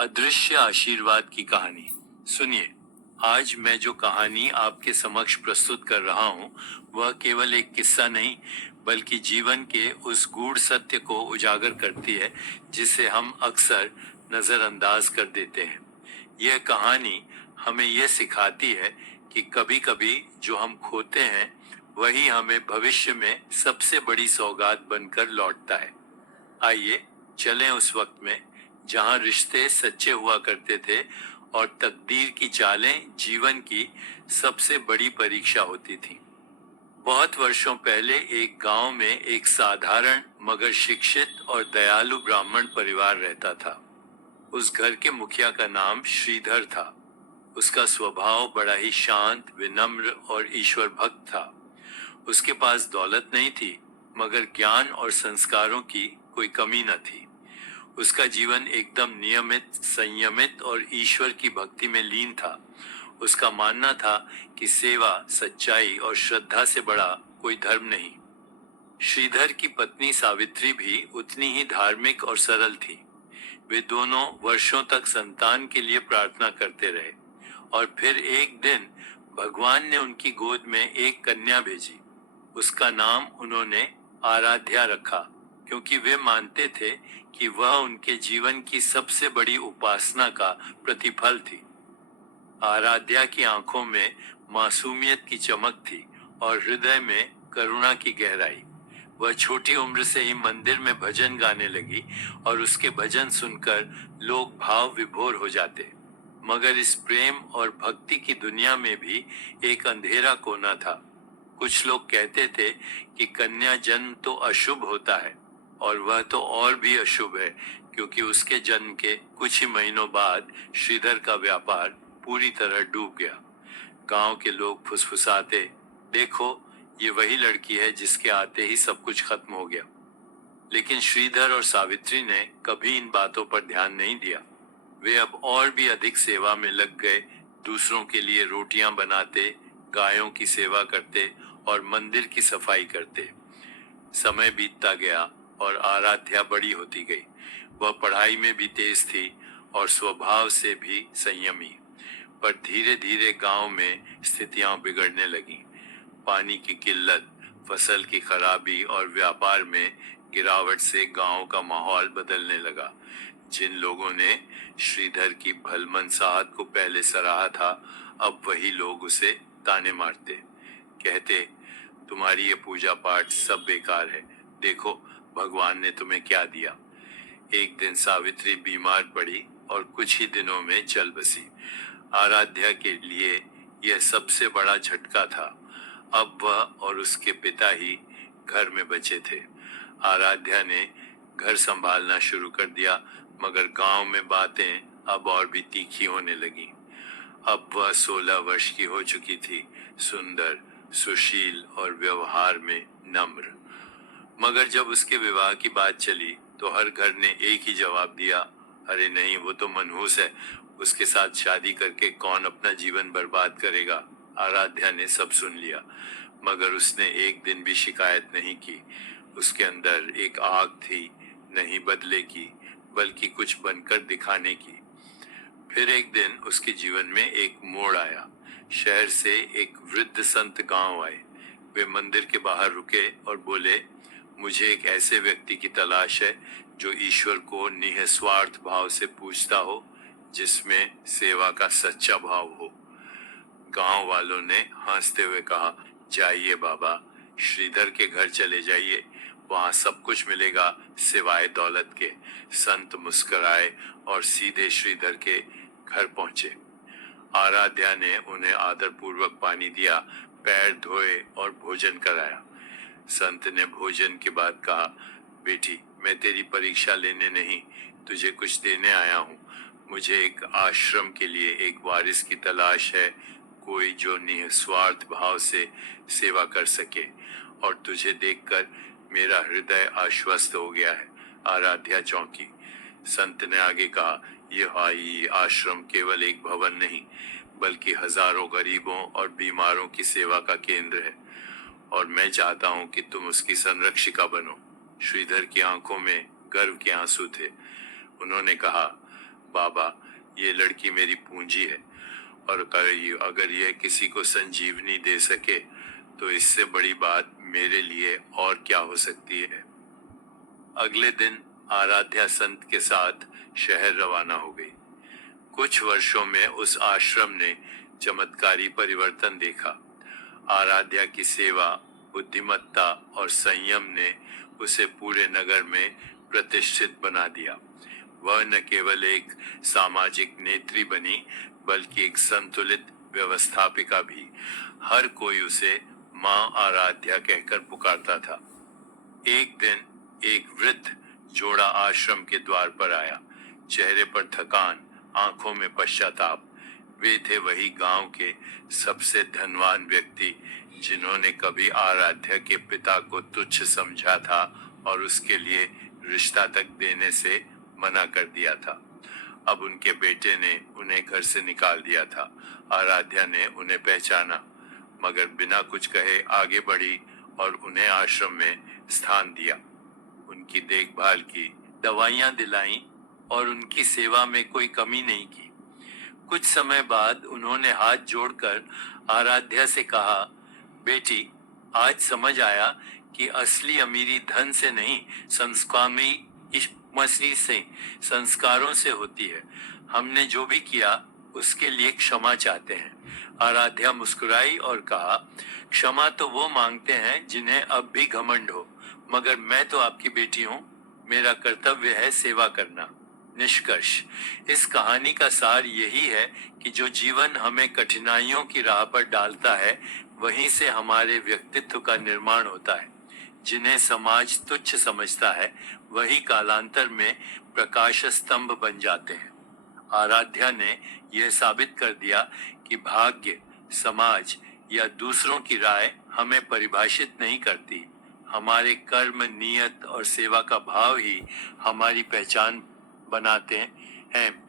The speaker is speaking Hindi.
अदृश्य आशीर्वाद की कहानी। सुनिए, आज मैं जो कहानी आपके समक्ष प्रस्तुत कर रहा हूँ, वह केवल एक किस्सा नहीं, बल्कि जीवन के उस गूढ़ सत्य को उजागर करती है जिसे हम अक्सर नजरअंदाज कर देते हैं। यह कहानी हमें यह सिखाती है कि कभी-कभी जो हम खोते हैं, वही हमें भविष्य में सबसे बड़ी सौगात बनकर लौटता है। आइए चलें उस वक्त में जहां रिश्ते सच्चे हुआ करते थे और तकदीर की चालें जीवन की सबसे बड़ी परीक्षा होती थीं। बहुत वर्षों पहले एक गांव में एक साधारण मगर शिक्षित और दयालु ब्राह्मण परिवार रहता था। उस घर के मुखिया का नाम श्रीधर था। उसका स्वभाव बड़ा ही शांत, विनम्र और ईश्वर भक्त था। उसके पास दौलत नहीं थी, मगर ज्ञान और संस्कारों की कोई कमी न थी। उसका जीवन एकदम नियमित, संयमित और ईश्वर की भक्ति में लीन था। उसका मानना था कि सेवा, सच्चाई और श्रद्धा से बड़ा कोई धर्म नहीं। श्रीधर की पत्नी सावित्री भी उतनी ही धार्मिक और सरल थी। वे दोनों वर्षों तक संतान के लिए प्रार्थना करते रहे और फिर एक दिन भगवान ने उनकी गोद में एक कन्या भेजी। उसका नाम उन्होंने आराध्या रखा, क्योंकि वे मानते थे कि वह उनके जीवन की सबसे बड़ी उपासना का प्रतिफल थी। आराध्या की आंखों में मासूमियत की चमक थी और हृदय में करुणा की गहराई। वह छोटी उम्र से ही मंदिर में भजन गाने लगी और उसके भजन सुनकर लोग भाव विभोर हो जाते। मगर इस प्रेम और भक्ति की दुनिया में भी एक अंधेरा कोना था। कुछ लोग कहते थे कि कन्या जन्म तो अशुभ होता है, और वह तो और भी अशुभ है, क्योंकि उसके जन्म के कुछ ही महीनों बाद श्रीधर का व्यापार पूरी तरह डूब गया। गांव के लोग फुसफुसाते, देखो ये वही लड़की है जिसके आते ही सब कुछ खत्म हो गया। लेकिन श्रीधर और सावित्री ने कभी इन बातों पर ध्यान नहीं दिया। वे अब और भी अधिक सेवा में लग गए। दूसरों के लिए रोटियां बनाते, गायों की सेवा करते और मंदिर की सफाई करते। समय बीतता गया और आराध्या बड़ी होती गई। वह पढ़ाई में भी तेज थी और स्वभाव से भी संयमी। पर धीरे धीरे गांव में स्थितियां बिगड़ने लगीं। पानी की किल्लत, फसल की खराबी और व्यापार में गिरावट से गांव का माहौल बदलने लगा। जिन लोगों ने श्रीधर की भलमनसाहत को पहले सराहा था, अब वही लोग उसे ताने मारते। कहते, तुम्हारी ये पूजा पाठ सब बेकार है, देखो भगवान ने तुम्हें क्या दिया। एक दिन सावित्री बीमार पड़ी और कुछ ही दिनों में चल बसी। आराध्या के लिए यह सबसे बड़ा झटका था। अब वह और उसके पिता ही घर में बचे थे। आराध्या ने घर संभालना शुरू कर दिया, मगर गांव में बातें अब और भी तीखी होने लगी। अब वह 16 वर्ष की हो चुकी थी, सुंदर, सुशील और व्यवहार में नम्र। मगर जब उसके विवाह की बात चली तो हर घर ने एक ही जवाब दिया, अरे नहीं, वो तो मनहूस है, उसके साथ शादी करके कौन अपना जीवन बर्बाद करेगा। आराध्या ने सब सुन लिया, मगर उसने एक दिन भी शिकायत नहीं की। उसके अंदर एक आग थी, नहीं बदले की, बल्कि कुछ बनकर दिखाने की। फिर एक दिन उसके जीवन में एक मोड़ आया। शहर से एक वृद्ध संत गांव आए। वे मंदिर के बाहर रुके और बोले, मुझे एक ऐसे व्यक्ति की तलाश है जो ईश्वर को निस्वार्थ भाव से पूजता हो, जिसमें सेवा का सच्चा भाव हो। गांव वालों ने हंसते हुए कहा, जाइए बाबा, श्रीधर के घर चले जाइए, वहां सब कुछ मिलेगा सिवाय दौलत के। संत मुस्कुराए और सीधे श्रीधर के घर पहुंचे। आराध्या ने उन्हें आदर पूर्वक पानी दिया, पैर धोए और भोजन कराया। संत ने भोजन के बाद कहा, बेटी, मैं तेरी परीक्षा लेने नहीं, तुझे कुछ देने आया हूँ। मुझे एक आश्रम के लिए एक वारिस की तलाश है, कोई जो निस्वार्थ भाव से सेवा कर सके, और तुझे देखकर मेरा हृदय आश्वस्त हो गया है। आराध्या चौंकी। संत ने आगे कहा, यह आश्रम केवल एक भवन नहीं, बल्कि हजारों गरीबों और बीमारों की सेवा का केंद्र है, और मैं चाहता हूं कि तुम उसकी संरक्षिका बनो। श्रीधर की आंखों में गर्व के आंसू थे। उन्होंने कहा, बाबा, ये लड़की मेरी पूंजी है और अगर ये किसी को संजीवनी दे सके तो इससे बड़ी बात मेरे लिए और क्या हो सकती है। अगले दिन आराध्या संत के साथ शहर रवाना हो गई। कुछ वर्षों में उस आश्रम ने चमत्कारी परिवर्तन देखा। आराध्या की सेवा, बुद्धिमत्ता और संयम ने उसे पूरे नगर में प्रतिष्ठित बना दिया। वह न केवल एक सामाजिक नेत्री बनी बल्कि एक संतुलित व्यवस्थापिका भी। हर कोई उसे मां आराध्या कहकर पुकारता था। एक दिन एक वृद्ध जोड़ा आश्रम के द्वार पर आया। चेहरे पर थकान, आंखों में पश्चाताप। वे थे वही गांव के सबसे धनवान व्यक्ति जिन्होंने कभी आराध्या के पिता को तुच्छ समझा था और उसके लिए रिश्ता तक देने से मना कर दिया था। अब उनके बेटे ने उन्हें घर से निकाल दिया था। आराध्या ने उन्हें पहचाना, मगर बिना कुछ कहे आगे बढ़ी और उन्हें आश्रम में स्थान दिया। उनकी देखभाल की, दवाइयां दिलाई और उनकी सेवा में कोई कमी नहीं की। कुछ समय बाद उन्होंने हाथ जोड़कर आराध्या से कहा, बेटी, आज समझ आया कि असली अमीरी धन से नहीं, मसीह से, संस्कारों से होती है। हमने जो भी किया उसके लिए क्षमा चाहते हैं। आराध्या मुस्कुराई और कहा, क्षमा तो वो मांगते हैं जिन्हें अब भी घमंड हो, मगर मैं तो आपकी बेटी हूँ। मेरा कर्तव्य है सेवा करना। निष्कर्ष, इस कहानी का सार यही है कि जो जीवन हमें कठिनाइयों की राह पर डालता है, वहीं से हमारे व्यक्तित्व का निर्माण होता है। जिन्हें समाज तुच्छ समझता है, वही कालांतर में प्रकाश स्तंभ बन जाते हैं। आराध्या ने यह साबित कर दिया कि भाग्य, समाज या दूसरों की राय हमें परिभाषित नहीं करती। हमारे कर्म, नियत और सेवा का भाव ही हमारी पहचान बनाते हैं।